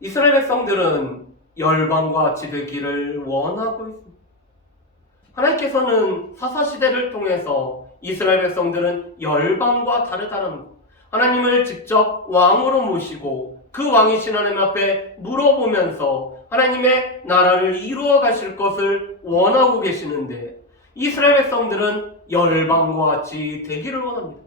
이스라엘 백성들은 열방과 같이 되기를 원하고 있습니다. 하나님께서는 사사시대를 통해서 이스라엘 백성들은 열방과 다르다는 것, 하나님을 직접 왕으로 모시고 그 왕이신 하나님 앞에 물어보면서 하나님의 나라를 이루어 가실 것을 원하고 계시는데 이스라엘 백성들은 열방과 같이 되기를 원합니다.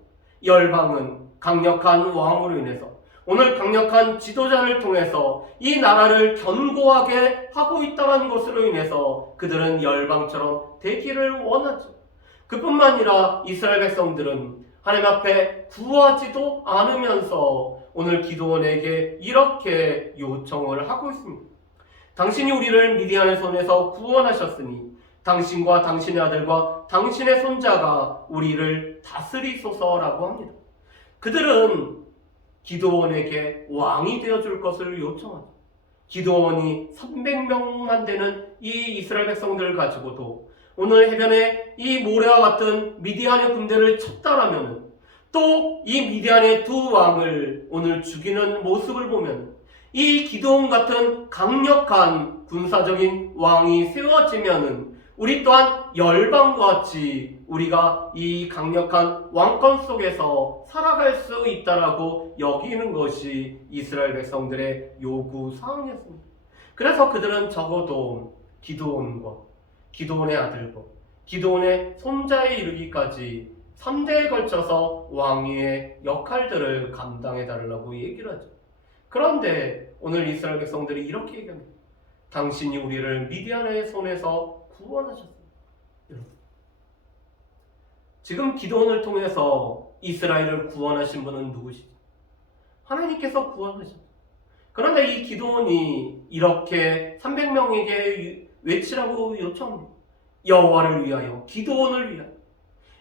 열방은 강력한 왕으로 인해서 오늘 강력한 지도자를 통해서 이 나라를 견고하게 하고 있다는 것으로 인해서 그들은 열방처럼 되기를 원하죠. 그뿐만 아니라 이스라엘 백성들은 하나님 앞에 구하지도 않으면서 오늘 기드온에게 이렇게 요청을 하고 있습니다. 당신이 우리를 미디안의 손에서 구원하셨으니 당신과 당신의 아들과 당신의 손자가 우리를 다스리소서라고 합니다. 그들은 기드온에게 왕이 되어줄 것을 요청하죠. 기드온이 300명만 되는 이 이스라엘 백성들을 가지고도 오늘 해변에 이 모래와 같은 미디안의 군대를 쳤다라면 또 이 미디안의 두 왕을 오늘 죽이는 모습을 보면 이 기드온 같은 강력한 군사적인 왕이 세워지면은 우리 또한 열방과 같이 우리가 이 강력한 왕권 속에서 살아갈 수 있다라고 여기는 것이 이스라엘 백성들의 요구 사항이었습니다. 그래서 그들은 적어도 기드온과 기드온의 아들과 기드온의 손자에 이르기까지 3대에 걸쳐서 왕위의 역할들을 감당해 달라고 얘기를 하죠. 그런데 오늘 이스라엘 백성들이 이렇게 얘기합니다. 당신이 우리를 미디안의 손에서 구원하셨습니다. 지금 기드온을 통해서 이스라엘을 구원하신 분은 누구시죠? 하나님께서 구원하셨죠. 그런데 이 기드온이 이렇게 300명에게 외치라고 요청합니다. 여호와를 위하여, 기드온을 위하여,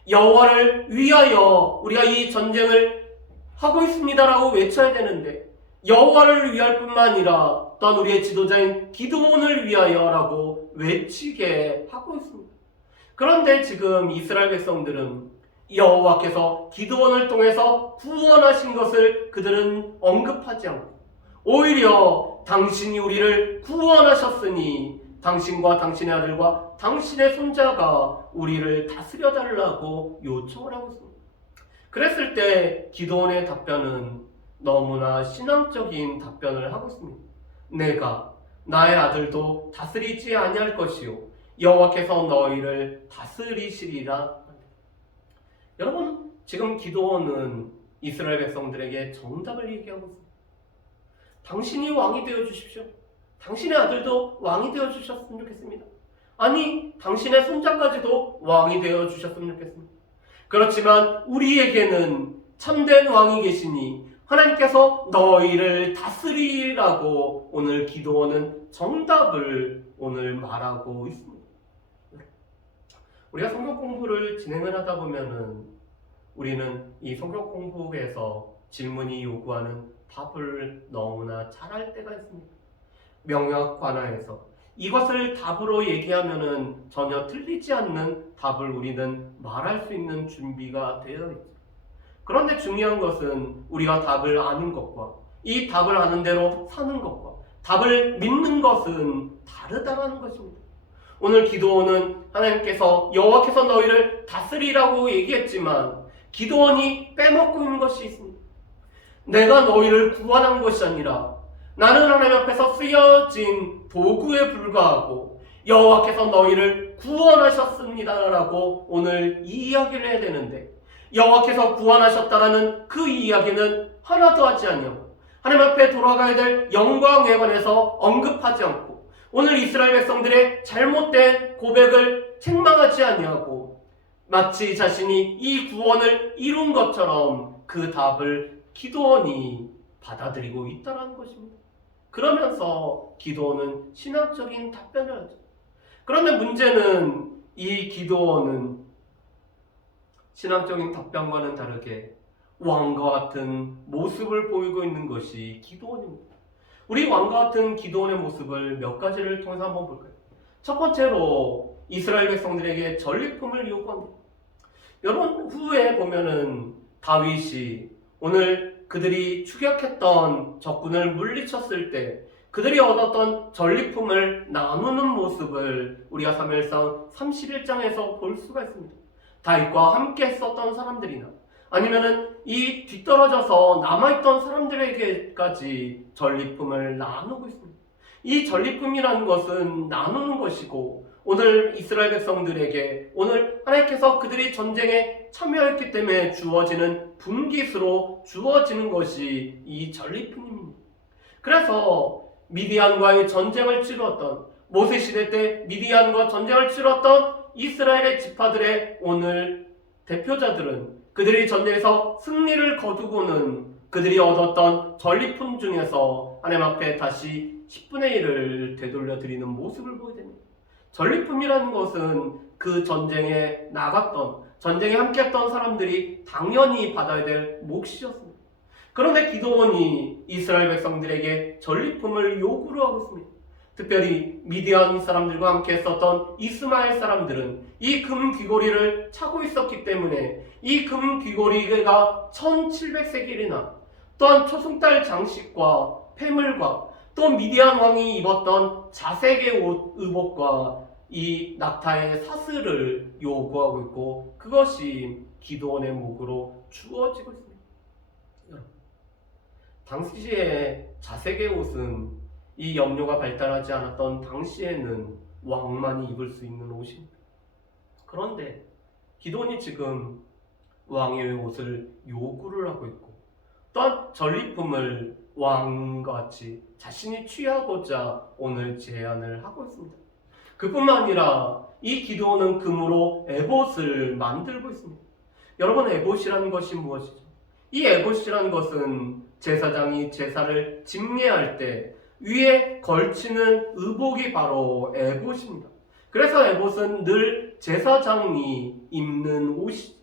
여호와를 위하여 우리가 이 전쟁을 하고 있습니다라고 외쳐야 되는데 여호와를 위할 뿐만 아니라 또한 우리의 지도자인 기드온을 위하여라고 외치게 하고 있습니다. 그런데 지금 이스라엘 백성들은 여호와께서 기드온을 통해서 구원하신 것을 그들은 언급하지 않고 오히려 당신이 우리를 구원하셨으니 당신과 당신의 아들과 당신의 손자가 우리를 다스려 달라고 요청을 하고 있습니다. 그랬을 때 기드온의 답변은 너무나 신앙적인 답변을 하고 있습니다. 내가 나의 아들도 다스리지 아니할 것이요 여호와께서 너희를 다스리시리라. 여러분, 지금 기도원은 이스라엘 백성들에게 정답을 얘기하고 있습니다. 당신이 왕이 되어 주십시오. 당신의 아들도 왕이 되어 주셨으면 좋겠습니다. 아니, 당신의 손자까지도 왕이 되어 주셨으면 좋겠습니다. 그렇지만 우리에게는 참된 왕이 계시니 하나님께서 너희를 다스리라고 오늘 기도원은 정답을 오늘 말하고 있습니다. 우리가 성경 공부를 진행을 하다 보면은 우리는 이 성경 공부에서 질문이 요구하는 답을 너무나 잘할 때가 있습니다. 명확 관하에서 이것을 답으로 얘기하면은 전혀 틀리지 않는 답을 우리는 말할 수 있는 준비가 되어 있죠. 그런데 중요한 것은 우리가 답을 아는 것과 이 답을 아는 대로 사는 것과 답을 믿는 것은 다르다는 것입니다. 오늘 기도원은 하나님께서 여호와께서 너희를 다스리라고 얘기했지만 기도원이 빼먹고 있는 것이 있습니다. 내가 너희를 구원한 것이 아니라 나는 하나님 앞에서 쓰여진 도구에 불과하고 여호와께서 너희를 구원하셨습니다라고 오늘 이 이야기를 해야 되는데, 여호와께서 구원하셨다라는 그 이야기는 하나도 하지 아니하고 하나님 앞에 돌아가야 될 영광에 관해서 언급하지 않고 오늘 이스라엘 백성들의 잘못된 고백을 책망하지 아니하고 마치 자신이 이 구원을 이룬 것처럼 그 답을 기도원이 받아들이고 있다는 것입니다. 그러면서 기도원은 신앙적인 답변을 하죠. 그런데 문제는 이 기도원은 신앙적인 답변과는 다르게 왕과 같은 모습을 보이고 있는 것이 기도원입니다. 우리 왕과 같은 기도원의 모습을 몇 가지를 통해서 한번 볼까요? 첫 번째로 이스라엘 백성들에게 전리품을 요구합니다. 여러분, 후에 보면은 다윗이 오늘 그들이 추격했던 적군을 물리쳤을 때 그들이 얻었던 전리품을 나누는 모습을 우리가 사무엘상 31장에서 볼 수가 있습니다. 다윗과 함께 했었던 사람들이나 아니면은 이 뒤떨어져서 남아있던 사람들에게까지 전리품을 나누고 있습니다. 이 전리품이라는 것은 나누는 것이고 오늘 이스라엘 백성들에게 오늘 하나님께서 그들이 전쟁에 참여했기 때문에 주어지는 분깃으로 주어지는 것이 이 전리품입니다. 그래서 미디안과의 전쟁을 치루었던 모세 시대 때 미디안과 전쟁을 치루었던 이스라엘의 지파들의 오늘 대표자들은 그들이 전쟁에서 승리를 거두고는 그들이 얻었던 전리품 중에서 하나님 앞에 다시 10분의 1을 되돌려 드리는 모습을 보게 됩니다. 전리품이라는 것은 그 전쟁에 나갔던, 전쟁에 함께했던 사람들이 당연히 받아야 될 몫이었습니다. 그런데 기도원이 이스라엘 백성들에게 전리품을 요구를 하고 있습니다. 특별히 미디안 사람들과 함께 했었던 이스마엘 사람들은 이 금 귀고리를 차고 있었기 때문에 이 금 귀고리가 1700세겔이나 또한 초승달 장식과 폐물과 또 미디안 왕이 입었던 자색의 옷, 의복과 이 낙타의 사슬을 요구하고 있고 그것이 기도원의 목으로 주어지고 있습니다. 당시에 자색의 옷은 이 염료가 발달하지 않았던 당시에는 왕만이 입을 수 있는 옷입니다. 그런데 기도원이 지금 왕의 옷을 요구를 하고 있고 또한 전리품을 왕과 같이 자신이 취하고자 오늘 제안을 하고 있습니다. 그뿐만 아니라 이 기도원은 금으로 에봇을 만들고 있습니다. 여러분, 에봇이라는 것이 무엇이죠? 이 에봇이라는 것은 제사장이 제사를 집례할 때 위에 걸치는 의복이 바로 에봇입니다. 그래서 에봇은 늘 제사장이 입는 옷이죠.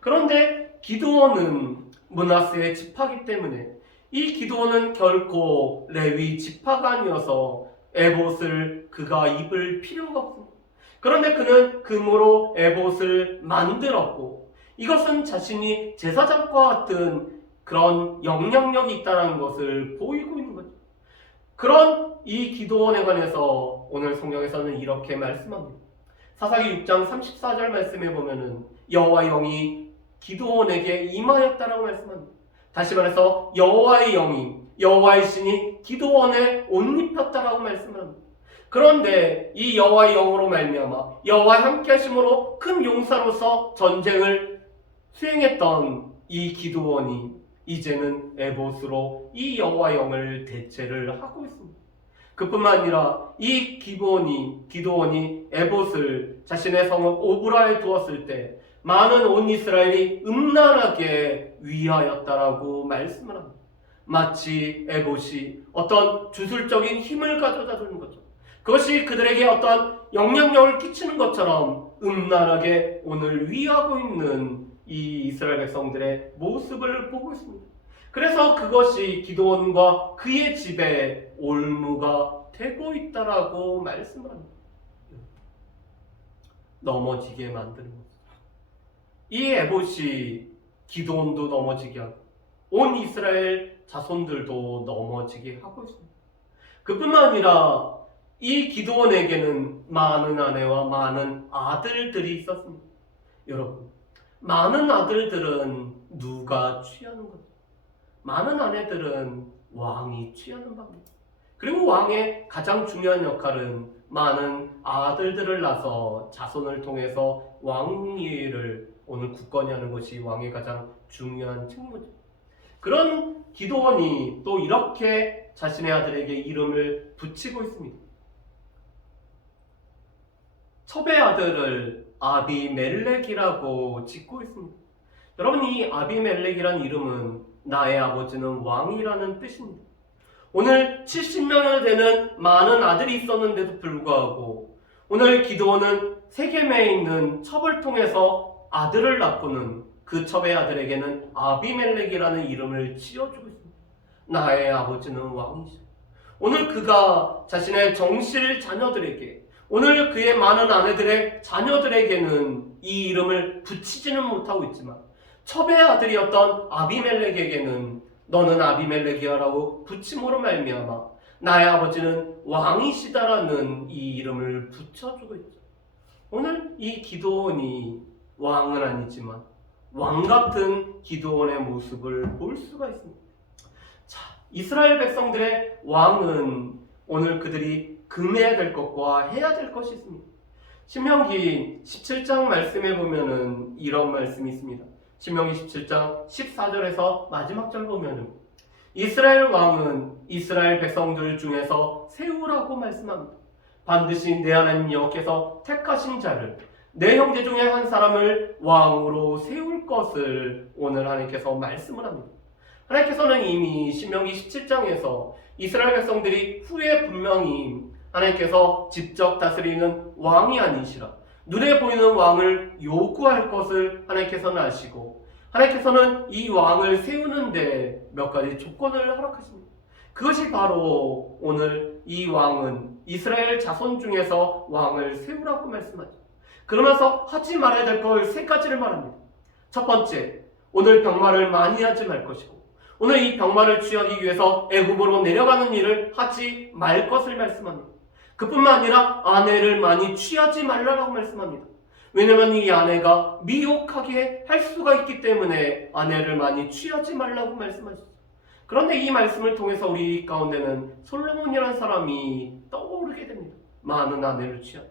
그런데 기드온은 므낫세의 지파이기 때문에 이 기드온은 결코 레위 지파가 아니어서 에봇을 그가 입을 필요가 없습니다. 그런데 그는 금으로 에봇을 만들었고 이것은 자신이 제사장과 같은 그런 영향력이 있다는 것을 보이고 있는 거죠. 그런 이 기드온에 관해서 오늘 성경에서는 이렇게 말씀합니다. 사사기 6장 34절 말씀에 보면은 여호와 영이 기드온에게 임하였다라고 말씀합니다. 다시 말해서 여호와의 영이, 여호와의 신이 기드온에 옷 입혔다라고 말씀을 합니다. 그런데 이 여호와의 영으로 말미암아 여호와의 함께 하심으로 큰 용사로서 전쟁을 수행했던 이 기드온이 이제는 에봇으로 이 여호와의 영을 대체를 하고 있습니다. 그뿐만 아니라 이 기드온이 에봇을 자신의 성읍 오브라에 두었을 때 많은 온 이스라엘이 음란하게 위하였다라고 말씀을 합니다. 마치 에봇이 어떤 주술적인 힘을 가져다 주는 것처럼, 그것이 그들에게 어떤 영향력을 끼치는 것처럼 음란하게 오늘 위하고 있는 이 이스라엘 백성들의 모습을 보고 있습니다. 그래서 그것이 기드온과 그의 집에 올무가 되고 있다라고 말씀을 합니다. 넘어지게 만드는 것. 이 에봇이 기드온도 넘어지게 하고 온 이스라엘 자손들도 넘어지게 하고 있습니다. 그뿐만 아니라 이 기드온에게는 많은 아내와 많은 아들들이 있었습니다. 여러분, 많은 아들들은 누가 취하는 거죠? 많은 아내들은 왕이 취하는 겁니다. 그리고 왕의 가장 중요한 역할은 많은 아들들을 낳아서 자손을 통해서 왕위를 오늘 굳건히 하는 것이 왕의 가장 중요한 책무죠. 그런 기드온이 또 이렇게 자신의 아들에게 이름을 붙이고 있습니다. 첩의 아들을 아비멜렉이라고 짓고 있습니다. 여러분, 이 아비멜렉이라는 이름은 나의 아버지는 왕이라는 뜻입니다. 오늘 70명이나 되는 많은 아들이 있었는데도 불구하고 오늘 기드온은 세겜에 있는 첩을 통해서 아들을 낳고는 그 첩의 아들에게는 아비멜렉이라는 이름을 지어주고 있습니다. 나의 아버지는 왕이시오. 오늘 그가 자신의 정실 자녀들에게, 오늘 그의 많은 아내들의 자녀들에게는 이 이름을 붙이지는 못하고 있지만 첩의 아들이었던 아비멜렉에게는 너는 아비멜렉이야 라고 붙임으로 말미암아 나의 아버지는 왕이시다라는 이 이름을 붙여주고 있죠. 오늘 이 기드온이 왕은 아니지만 왕같은 기드온의 모습을 볼 수가 있습니다. 자, 이스라엘 백성들의 왕은 오늘 그들이 금해야 될 것과 해야 될 것이 있습니다. 신명기 17장 말씀에 보면은 이런 말씀이 있습니다. 신명기 17장 14절에서 마지막 절 보면은 이스라엘 왕은 이스라엘 백성들 중에서 세우라고 말씀합니다. 반드시 내 하나님 여호와께서 택하신 자를, 내 형제 중에 한 사람을 왕으로 세울 것을 오늘 하나님께서 말씀을 합니다. 하나님께서는 이미 신명기 17장에서 이스라엘 백성들이 후에 분명히 하나님께서 직접 다스리는 왕이 아니시라, 눈에 보이는 왕을 요구할 것을 하나님께서는 아시고 하나님께서는 이 왕을 세우는데 몇 가지 조건을 허락하십니다. 그것이 바로 오늘 이 왕은 이스라엘 자손 중에서 왕을 세우라고 말씀하죠. 그러면서 하지 말아야 될 걸 세 가지를 말합니다. 첫 번째, 오늘 병마를 많이 하지 말 것이고 오늘 이 병마를 취하기 위해서 애굽으로 내려가는 일을 하지 말 것을 말씀합니다. 그뿐만 아니라 아내를 많이 취하지 말라고 말씀합니다. 왜냐하면 이 아내가 미혹하게 할 수가 있기 때문에 아내를 많이 취하지 말라고 말씀하셨어요. 그런데 이 말씀을 통해서 우리 가운데는 솔로몬이라는 사람이 떠오르게 됩니다. 많은 아내를 취하고,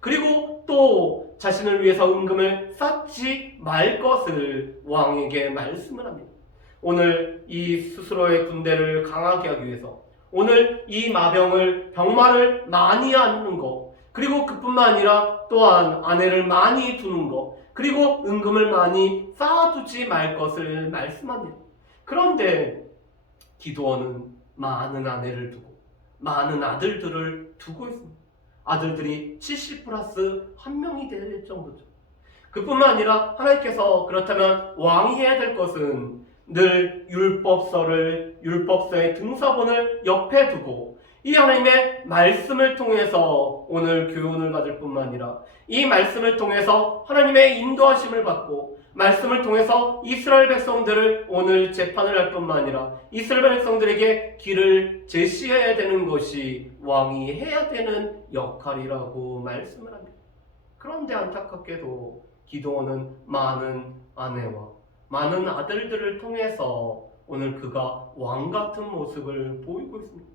그리고 또 자신을 위해서 은금을 쌓지 말 것을 왕에게 말씀을 합니다. 오늘 이 스스로의 군대를 강하게 하기 위해서 오늘 이 병마를 많이 하는 것, 그리고 그뿐만 아니라 또한 아내를 많이 두는 것, 그리고 은금을 많이 쌓아두지 말 것을 말씀합니다. 그런데 기드온은 많은 아내를 두고 많은 아들들을 두고 있습니다. 아들들이 70 플러스 1명이 될 정도죠. 그뿐만 아니라 하나님께서 그렇다면 왕이 해야 될 것은 늘 율법서의 등서본을 옆에 두고 이 하나님의 말씀을 통해서 오늘 교훈을 받을 뿐만 아니라 이 말씀을 통해서 하나님의 인도하심을 받고 말씀을 통해서 이스라엘 백성들을 오늘 재판을 할 뿐만 아니라 이스라엘 백성들에게 길을 제시해야 되는 것이 왕이 해야 되는 역할이라고 말씀을 합니다. 그런데 안타깝게도 기드온은 많은 아내와 많은 아들들을 통해서 오늘 그가 왕 같은 모습을 보이고 있습니다.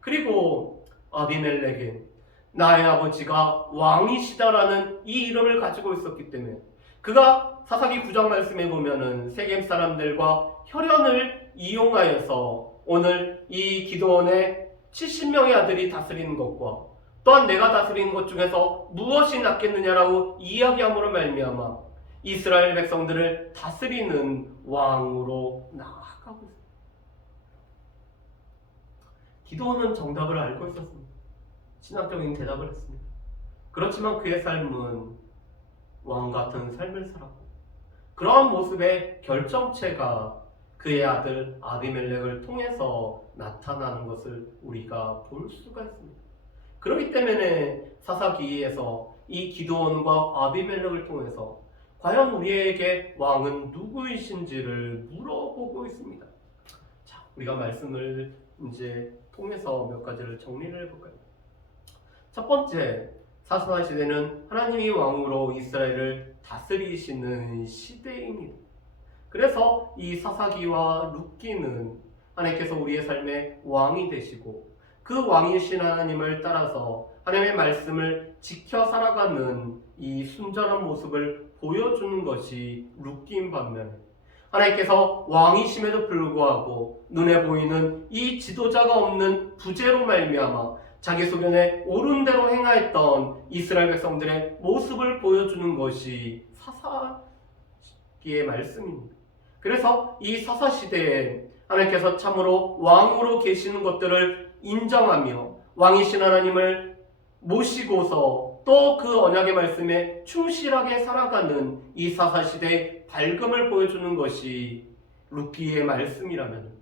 그리고 아비멜렉은 나의 아버지가 왕이시다라는 이 이름을 가지고 있었기 때문에 그가 사사기 9장 말씀에 보면은 세겜 사람들과 혈연을 이용하여서 오늘 이 기드온의 70명의 아들이 다스리는 것과 또한 내가 다스리는 것 중에서 무엇이 낫겠느냐라고 이야기함으로 말미암아 이스라엘 백성들을 다스리는 왕으로 나아가고 있습니다. 기드온은 정답을 알고 있었습니다. 신학적인 대답을 했습니다. 그렇지만 그의 삶은 왕 같은 삶을 살았고 그러한 모습의 결정체가 그의 아들 아비멜렉을 통해서 나타나는 것을 우리가 볼 수가 있습니다. 그렇기 때문에 사사기에서 이 기드온과 아비멜렉을 통해서 과연 우리에게 왕은 누구이신지를 물어보고 있습니다. 자, 우리가 말씀을 이제 통해서 몇 가지를 정리를 해볼까요? 첫 번째, 사사 시대는 하나님이 왕으로 이스라엘을 다스리시는 시대입니다. 그래서 이 사사기와 룻기는 하나님께서 우리의 삶의 왕이 되시고 그 왕이신 하나님을 따라서 하나님의 말씀을 지켜 살아가는 이 순전한 모습을 보여주는 것이 룻기인 반면에 하나님께서 왕이심에도 불구하고 눈에 보이는 이 지도자가 없는 부재로 말미암아 자기 소견에 옳은 대로 행하였던 이스라엘 백성들의 모습을 보여주는 것이 사사기의 말씀입니다. 그래서 이 사사시대에 하나님께서 참으로 왕으로 계시는 것들을 인정하며 왕이신 하나님을 모시고서 또 그 언약의 말씀에 충실하게 살아가는 이 사사시대의 밝음을 보여주는 것이 룻기의 말씀이라면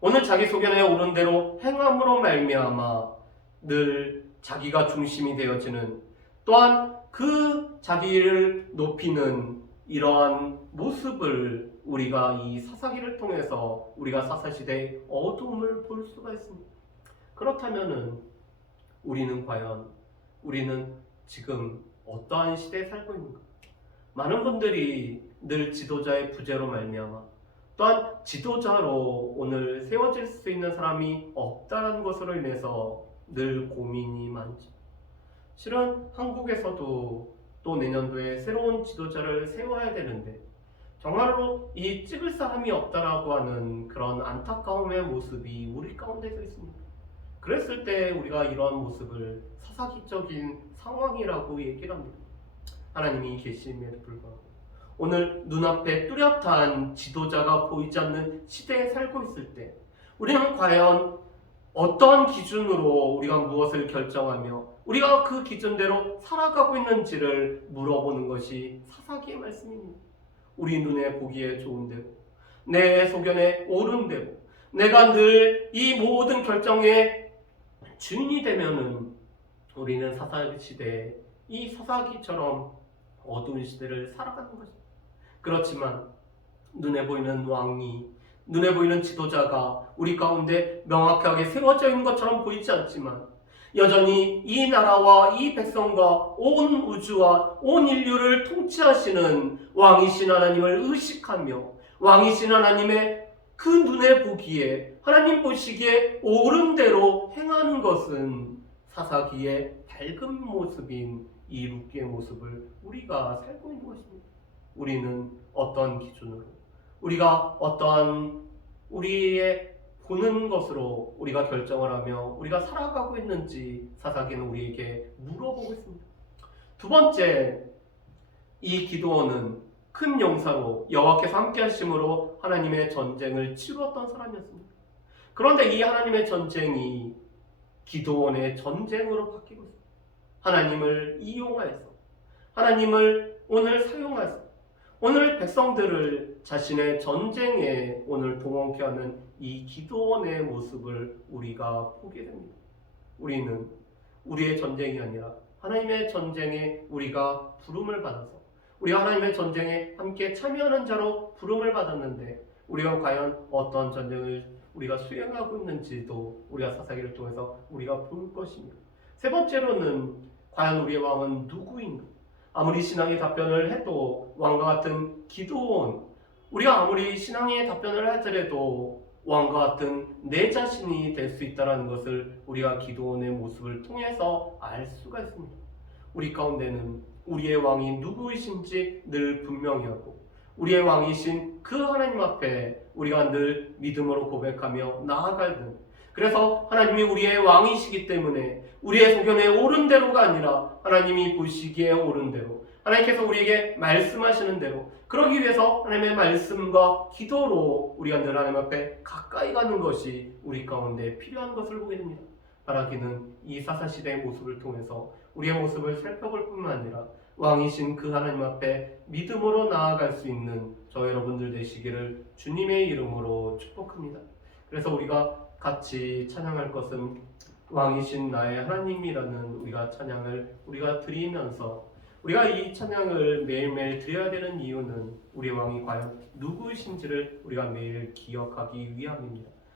오늘 자기 소견에 옳은 대로 행함으로 말미암아 늘 자기가 중심이 되어지는 또한 그 자기를 높이는 이러한 모습을 우리가 이 사사기를 통해서 우리가 사사시대의 어두움을 볼 수가 있습니다. 그렇다면은 우리는 지금 어떠한 시대에 살고 있는가? 많은 분들이 늘 지도자의 부재로 말미암아 또한 지도자로 오늘 세워질 수 있는 사람이 없다는 것으로 인해서 늘 고민이 많죠. 실은 한국에서도 또 내년도에 새로운 지도자를 세워야 되는데 정말로 이 찍을 사람이 없다라고 하는 그런 안타까움의 모습이 우리 가운데서 있습니다. 그랬을 때 우리가 이러한 모습을 사사기적인 상황이라고 얘기를 합니다. 하나님이 계심에도 불구하고 오늘 눈앞에 뚜렷한 지도자가 보이지 않는 시대에 살고 있을 때 우리는 과연 어떠한 기준으로 우리가 무엇을 결정하며 우리가 그 기준대로 살아가고 있는지를 물어보는 것이 사사기의 말씀입니다. 우리 눈에 보기에 좋은 대로 내 소견에 옳은 대로 내가 늘 이 모든 결정의 주인이 되면은 우리는 사사기 시대에 이 사사기처럼 어두운 시대를 살아가는 것입니다. 그렇지만 눈에 보이는 왕이 눈에 보이는 지도자가 우리 가운데 명확하게 세워져 있는 것처럼 보이지 않지만 여전히 이 나라와 이 백성과 온 우주와 온 인류를 통치하시는 왕이신 하나님을 의식하며 왕이신 하나님의 그 눈에 보기에 하나님 보시기에 옳은 대로 행하는 것은 사사기의 밝은 모습인 이 룻기의 모습을 우리가 살고 있는 것입니다. 우리는 어떤 기준으로 우리가 어떠한 우리의 보는 것으로 우리가 결정을 하며 우리가 살아가고 있는지 사사기는 우리에게 물어보고 있습니다. 두 번째, 이 기드온은 큰 용사로 여호와께서 함께 하심으로 하나님의 전쟁을 치루었던 사람이었습니다. 그런데 이 하나님의 전쟁이 기드온의 전쟁으로 바뀌고 있습니다. 하나님을 이용하여서 하나님을 오늘 사용하여서 오늘 백성들을 자신의 전쟁에 오늘 동원케 하는 이 기드온의 모습을 우리가 보게 됩니다. 우리는 우리의 전쟁이 아니라 하나님의 전쟁에 우리가 부름을 받아서 우리가 하나님의 전쟁에 함께 참여하는 자로 부름을 받았는데 우리가 과연 어떤 전쟁을 우리가 수행하고 있는지도 우리가 사사기를 통해서 우리가 볼 것입니다. 세 번째로는 과연 우리의 왕은 누구인가? 아무리 신앙의 답변을 해도 왕과 같은 기드온, 우리가 아무리 신앙의 답변을 하더라도 왕과 같은 내 자신이 될 수 있다는 것을 우리가 기도원의 모습을 통해서 알 수가 있습니다. 우리 가운데는 우리의 왕이 누구이신지 늘 분명히 하고 우리의 왕이신 그 하나님 앞에 우리가 늘 믿음으로 고백하며 나아가는, 그래서 하나님이 우리의 왕이시기 때문에 우리의 소견에 옳은 대로가 아니라 하나님이 보시기에 옳은 대로, 하나님께서 우리에게 말씀하시는 대로, 그러기 위해서 하나님의 말씀과 기도로 우리가 늘 하나님 앞에 가까이 가는 것이 우리 가운데 필요한 것을 보게 됩니다. 바라기는 이 사사시대의 모습을 통해서 우리의 모습을 살펴볼 뿐만 아니라 왕이신 그 하나님 앞에 믿음으로 나아갈 수 있는 저 여러분들 되시기를 주님의 이름으로 축복합니다. 그래서 우리가 같이 찬양할 것은 왕이신 나의 하나님이라는 우리가 찬양을 우리가 드리면서, 우리가 이 찬양을 매일매일 드려야 되는 이유는 우리 왕이 과연 누구이신지를 우리가 매일 기억하기 위함입니다.